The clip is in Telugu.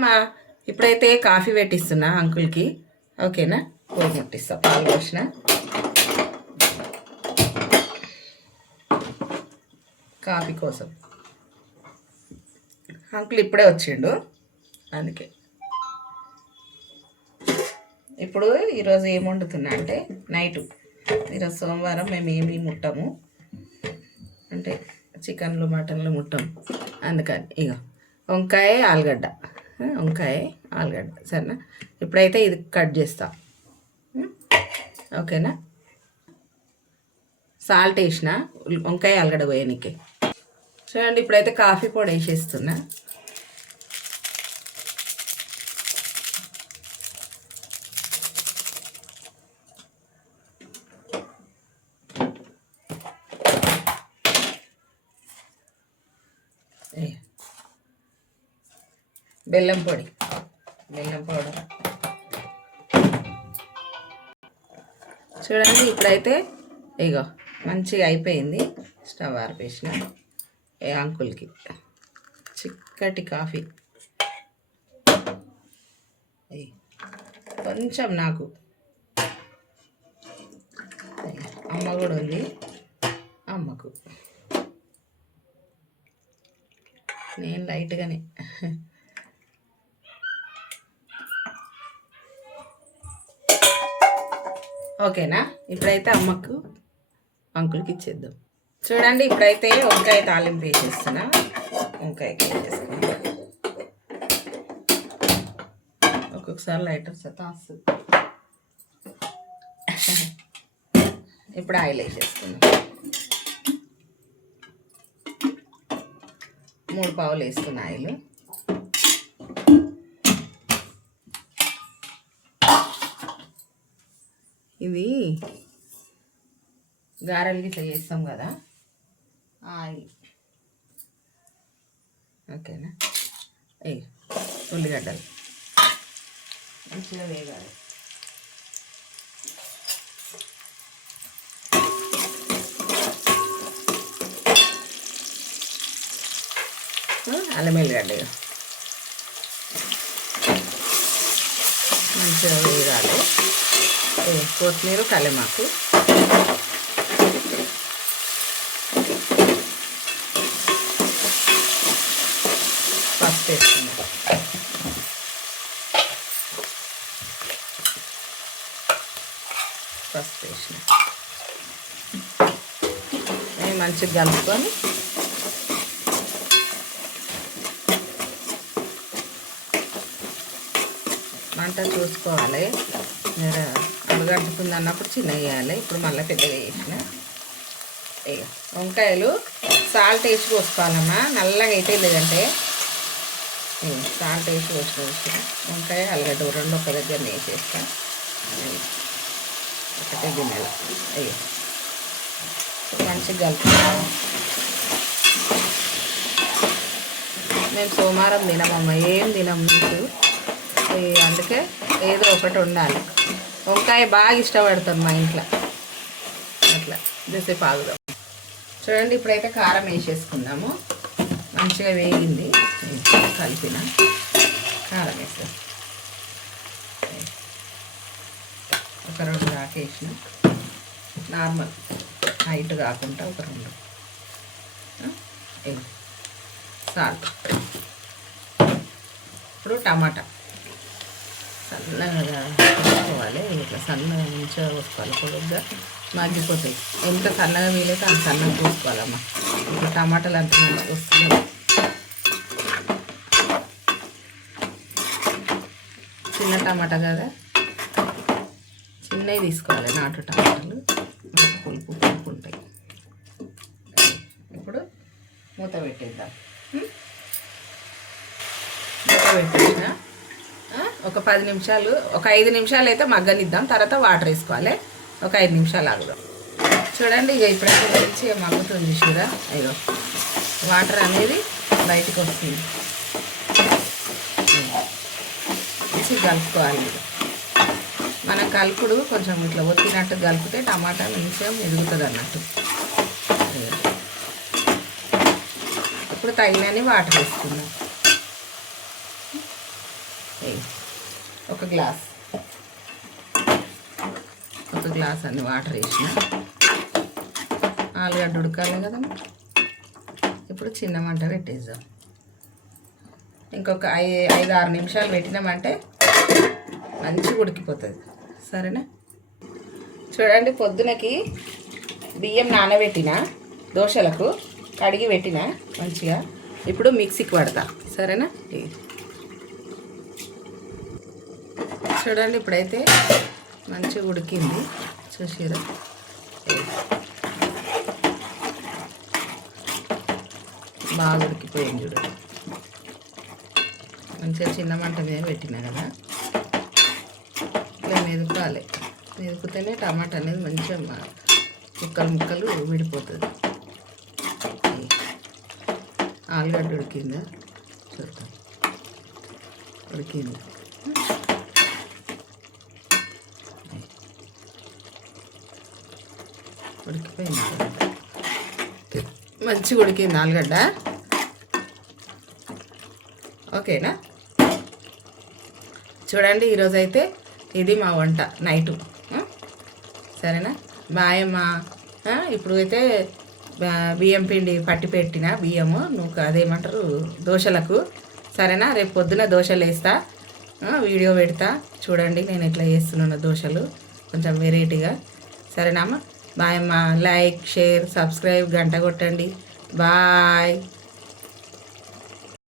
అమ్మా ఇప్పుడైతే కాఫీ పెట్టిస్తున్నా అంకుల్కి. ఓకేనా, పోయి ముట్టిస్తా. పాలు పోసిన. కాఫీ కోసం అంకుల్ ఇప్పుడే వచ్చిండు, అందుకే. ఇప్పుడు ఈరోజు ఏం వండుతున్నా అంటే నైటు, ఈరోజు సోమవారం మేము ఏమీ ముట్టము, అంటే చికెన్లు మటన్లు ముట్టము, అందుకని ఇక వంకాయ ఆలుగడ్డ, సరేనా. ఇప్పుడైతే ఇది కట్ చేస్తా, ఓకేనా. సాల్ట్ వేసిన వంకాయ ఆలుగడ్డ పోయానికి. చూడండి ఇప్పుడైతే కాఫీ పొడి వేసేస్తున్నా. బెల్లం పౌడర్ చూడండి. ఇప్పుడైతే ఇగో మంచిగా అయిపోయింది. స్టవ్ ఆర్పేసిన. అంకుల్కి చిక్కటి కాఫీ, కొంచెం నాకు, అమ్మ కూడా ఉంది, అమ్మకు, నేను లైట్గానే. ఓకేనా. ఇప్పుడైతే అమ్మకు అంకుల్కి ఇచ్చేద్దాం. చూడండి ఇప్పుడైతే వంకాయ తాలింపు వేసేస్తున్నా. వంకాయకి వేసేసుకున్నా. ఒక్కొక్కసారి లైటర్ సతా వస్తుంది. ఇప్పుడు ఆయిల్ వేసేసుకున్నాం. 3 పావులు వేసుకున్న ఆయిల్. ఇది గారెలు ఇట్లా చేస్తాం కదా ఆయిల్, ఓకేనా. ఉల్లిగడ్డలు మంచిగా వేగాలి. అల్లం ఎల్లిగడ్డ మంచిగా వేగాలి. కొత్తిమీర, కలమాకు, పసుపు వేసుకున్నాం. పసుపు వేసిన మంచిగా కలుపుకొని మంట చూసుకోవాలి. అడుగంటుతుంది అన్నప్పుడు చిన్న వేయాలి. ఇప్పుడు మళ్ళీ పెద్దగా వేసిన. వంకాయలు సాల్ట్ వేసి పోసుకోవాలమ్మా, నల్లగా అయితే లేదంటే. సాల్ట్ వేసి పోసిన వంకాయ ఆలుగడ్డ 2 ఒక దగ్గర వేసేస్తా. ఒకటే గిన్నెలో మంచిగా కలుపుకోవాలి. మేము సోమవారం తినమమ్మ, ఏం తినము మీకు, అందుకే ఏదో ఒకటి ఉండాలి. వంకాయ బాగా ఇష్టపడతాను మా ఇంట్లో, అట్లా జసేపు ఆగుదాం. చూడండి ఇప్పుడైతే కారం వేసేసుకుందాము. మంచిగా వేగింది, కలిపిన కారం వేస్తాం. ఒక 2 దాకా వేసిన, నార్మల్ హైట్ కాకుండా ఒక 2. సాల్ట్. ఇప్పుడు టమాటా సన్నగా వేసుకోవాలి. ఇట్లా సన్నగా మంచిగా పోసుకోవాలి. పొడుగ్గా మగ్గిపోతాయి. ఎంత సన్నగా వీలైతే అంత సన్నగా పోసుకోవాలమ్మా. ఇప్పుడు టమాటాలు అంత మంచిగా వస్తున్నాయి. చిన్న టమాటా కదా, చిన్నవి తీసుకోవాలి. నాటు టమాటాలు పులుపు ఉంటాయి. ఇప్పుడు మూత పెట్టేద్దాం. మూత పెట్టేసిన ఒక 10 నిమిషాలు, ఒక 5 నిమిషాలు అయితే మగ్గనిద్దాం. తర్వాత వాటర్ వేసుకోవాలి. ఒక 5 నిమిషాలు ఆగుదాం. చూడండి ఇక ఇప్పుడైతే మంచిగా మగ్గుతుంది చూడా. అయ్యో వాటర్ అనేది బయటకు వస్తుంది. మంచిగా కలుపుకోవాలి. మనం కలుపుడు కొంచెం ఇట్లా ఒత్తినట్టు కలిపితే టమాటా మంచిగా ఎదుగుతుంది అన్నట్టు. ఇప్పుడు తగినన్ని వాటర్ వేసుకుందాం. ఒక గ్లాస్ అన్ని వాటర్ వేసిన. ఆలుగడ్డ ఉడకాలి కదా, ఇప్పుడు చిన్న మంట పెట్టేద్దాం. ఇంకొక 5-6 నిమిషాలు పెట్టినామంటే మంచిగా ఉడికిపోతుంది. సరేనా? చూడండి, పొద్దునకి బియ్యం నానబెట్టిన దోశలకు కడిగి పెట్టిన మంచిగా. ఇప్పుడు మిక్సీకి పడతా. సరేనా? చూడండి, ఇప్పుడైతే మంచిగా ఉడికింది. చూసిరా, బాగా ఉడికిపోయింది. చూడండి, మంచిగా చిన్న మంట మీద పెట్టినా కదా, ఇట్లా మెదుపాలి. మెదుపుతేనే టమాటా అనేది మంచిగా ముక్కలు విడిపోతుంది. ఆలుగడ్డ ఉడికిందా? చూద్దాం. ఉడికింది. ఉడికిపోయింది. మంచిగా ఉడికింది ఆలుగడ్డ. ఓకేనా? చూడండి, ఈరోజైతే ఇది మా వంట నైటు. సరేనా? బాయ్ అమ్మా. ఇప్పుడు అయితే బియ్యం పిండి పట్టి పెట్టిన బియ్యము నువ్వు అదేమంటారు దోశలకు. సరేనా? రేపు పొద్దున దోశలు వేస్తా, వీడియో పెడతా. చూడండి నేను ఎట్లా చేస్తున్నాను దోశలు, కొంచెం వెరైటీగా. సరేనా అమ్మ? బాయ్ అమ్మ. లైక్, షేర్, సబ్స్క్రైబ్, గంట కొట్టండి. బాయ్.